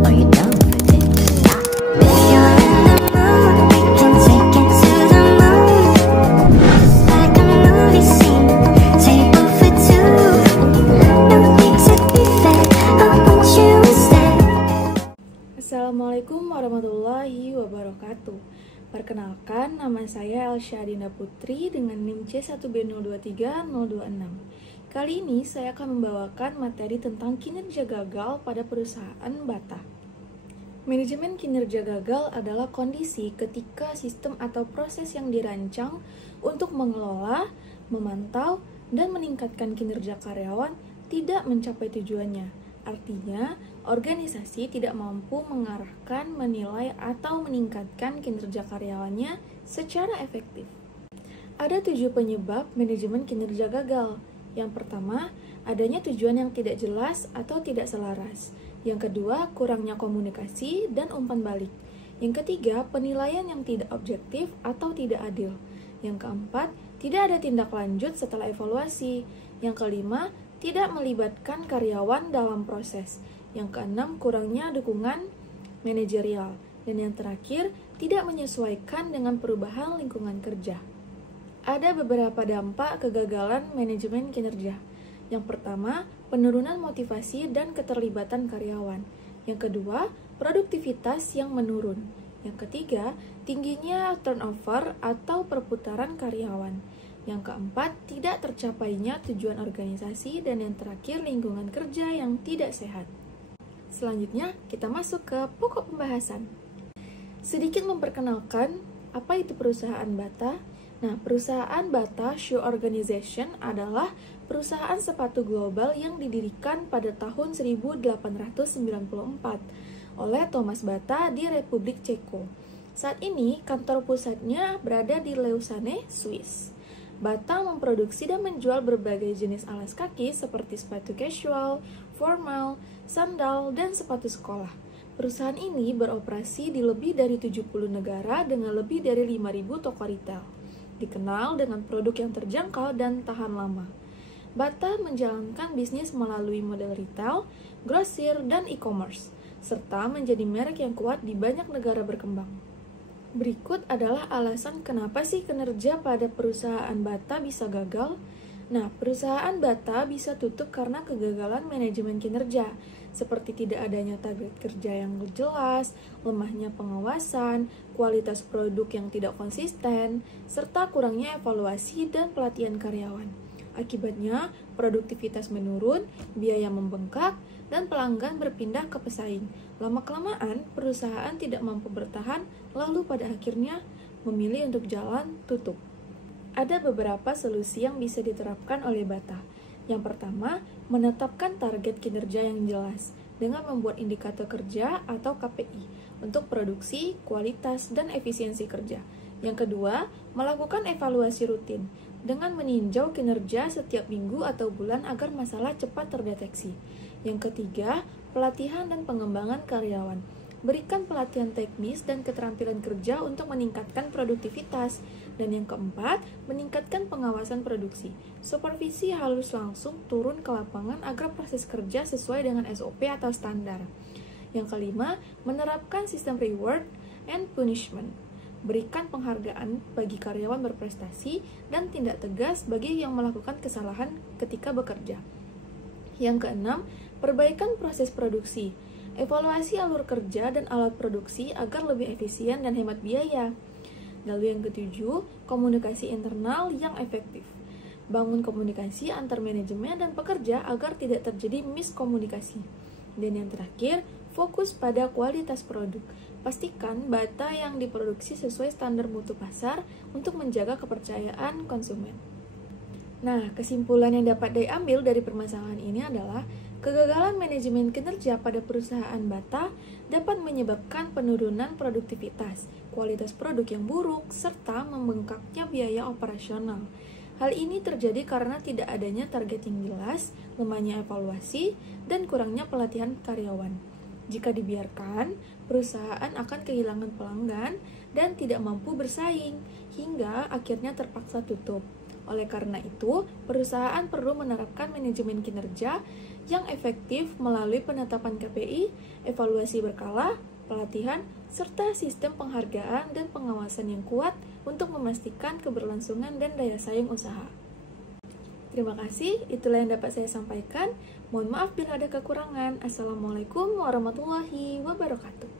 or you don't pretend to stop. If you're in the mood, we can take it to the moon. Just like a movie scene, table for two. No need to be fair, I want you instead. Assalamualaikum warahmatullahi wabarakatuh. Perkenalkan, nama saya Elsha Dinda Putri dengan NIM C1B023026. Kali ini saya akan membawakan materi tentang kinerja gagal pada perusahaan Bata. Manajemen kinerja gagal adalah kondisi ketika sistem atau proses yang dirancang untuk mengelola, memantau, dan meningkatkan kinerja karyawan tidak mencapai tujuannya. Artinya, organisasi tidak mampu mengarahkan, menilai, atau meningkatkan kinerja karyawannya secara efektif. Ada 7 penyebab manajemen kinerja gagal. Yang pertama, adanya tujuan yang tidak jelas atau tidak selaras. Yang kedua, kurangnya komunikasi dan umpan balik. Yang ketiga, penilaian yang tidak objektif atau tidak adil. Yang keempat, tidak ada tindak lanjut setelah evaluasi. Yang kelima, tidak melibatkan karyawan dalam proses. Yang keenam, kurangnya dukungan manajerial. Dan yang terakhir, tidak menyesuaikan dengan perubahan lingkungan kerja. Ada beberapa dampak kegagalan manajemen kinerja. Yang pertama, penurunan motivasi dan keterlibatan karyawan. Yang kedua, produktivitas yang menurun. Yang ketiga, tingginya turnover atau perputaran karyawan. Yang keempat, tidak tercapainya tujuan organisasi. Dan yang terakhir, lingkungan kerja yang tidak sehat. Selanjutnya, kita masuk ke pokok pembahasan. Sedikit memperkenalkan, apa itu perusahaan Bata? Nah, perusahaan Bata Shoe Organization adalah perusahaan sepatu global yang didirikan pada tahun 1894 oleh Thomas Bata di Republik Ceko. Saat ini, kantor pusatnya berada di Lausanne, Swiss. Bata memproduksi dan menjual berbagai jenis alas kaki seperti sepatu casual, formal, sandal, dan sepatu sekolah. Perusahaan ini beroperasi di lebih dari 70 negara dengan lebih dari 5.000 toko retail. Dikenal dengan produk yang terjangkau dan tahan lama. Bata menjalankan bisnis melalui model retail, grosir, dan e-commerce, serta menjadi merek yang kuat di banyak negara berkembang. Berikut adalah alasan kenapa sih kinerja pada perusahaan Bata bisa gagal. Nah, perusahaan Bata bisa tutup karena kegagalan manajemen kinerja, seperti tidak adanya target kerja yang jelas, lemahnya pengawasan, kualitas produk yang tidak konsisten, serta kurangnya evaluasi dan pelatihan karyawan. Akibatnya, produktivitas menurun, biaya membengkak, dan pelanggan berpindah ke pesaing. Lama-kelamaan, perusahaan tidak mampu bertahan, lalu pada akhirnya memilih untuk jalan tutup. Ada beberapa solusi yang bisa diterapkan oleh Bata. Yang pertama, menetapkan target kinerja yang jelas dengan membuat indikator kerja atau KPI untuk produksi, kualitas, dan efisiensi kerja. Yang kedua, melakukan evaluasi rutin dengan meninjau kinerja setiap minggu atau bulan agar masalah cepat terdeteksi. Yang ketiga, pelatihan dan pengembangan karyawan. Berikan pelatihan teknis dan keterampilan kerja untuk meningkatkan produktivitas. Dan yang keempat, meningkatkan pengawasan produksi. Supervisi harus langsung turun ke lapangan agar proses kerja sesuai dengan SOP atau standar. Yang kelima, menerapkan sistem reward and punishment. Berikan penghargaan bagi karyawan berprestasi dan tindak tegas bagi yang melakukan kesalahan ketika bekerja. Yang keenam, perbaikan proses produksi. Evaluasi alur kerja dan alat produksi agar lebih efisien dan hemat biaya. Lalu yang ketujuh, komunikasi internal yang efektif. Bangun komunikasi antar manajemen dan pekerja agar tidak terjadi miskomunikasi. Dan yang terakhir, fokus pada kualitas produk. Pastikan Bata yang diproduksi sesuai standar mutu pasar untuk menjaga kepercayaan konsumen. Nah, kesimpulan yang dapat diambil dari permasalahan ini adalah kegagalan manajemen kinerja pada perusahaan Bata dapat menyebabkan penurunan produktivitas, kualitas produk yang buruk, serta membengkaknya biaya operasional. Hal ini terjadi karena tidak adanya target yang jelas, lemahnya evaluasi, dan kurangnya pelatihan karyawan. Jika dibiarkan, perusahaan akan kehilangan pelanggan dan tidak mampu bersaing, hingga akhirnya terpaksa tutup. Oleh karena itu, perusahaan perlu menerapkan manajemen kinerja yang efektif melalui penetapan KPI, evaluasi berkala, pelatihan, serta sistem penghargaan dan pengawasan yang kuat untuk memastikan keberlangsungan dan daya saing usaha. Terima kasih, itulah yang dapat saya sampaikan. Mohon maaf bila ada kekurangan. Assalamualaikum warahmatullahi wabarakatuh.